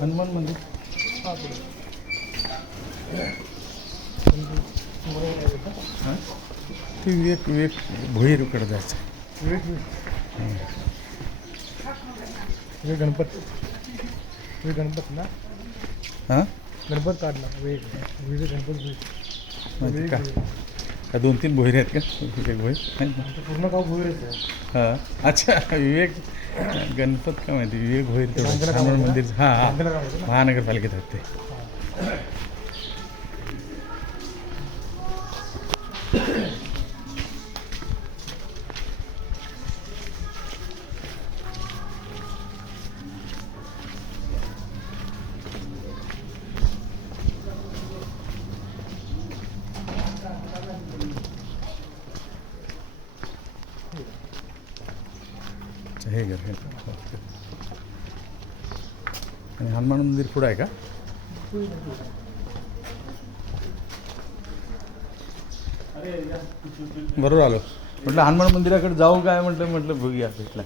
हनुमान मंदिर ते विवेक विवेक भोईरकडे जायचं. विवेक गणपत ना. हां गणपत काढला विवेक गणपत माहिती का दोन तीन भोईर आहेत का? विवेक भोईर नाही पूर्ण गाव भोईरच आहे. हां अच्छा विवेक गणपत का माहिती विवेक भोईर तेवढं हनुमान मंदिर. हां हां महानगरपालिकेत आहेत ते. हे घर हे आणि हनुमान मंदिर पुढं आहे का? बरोबर आलो म्हटलं हनुमान मंदिराकडे जाऊ काय म्हटलं बघूया भेटला.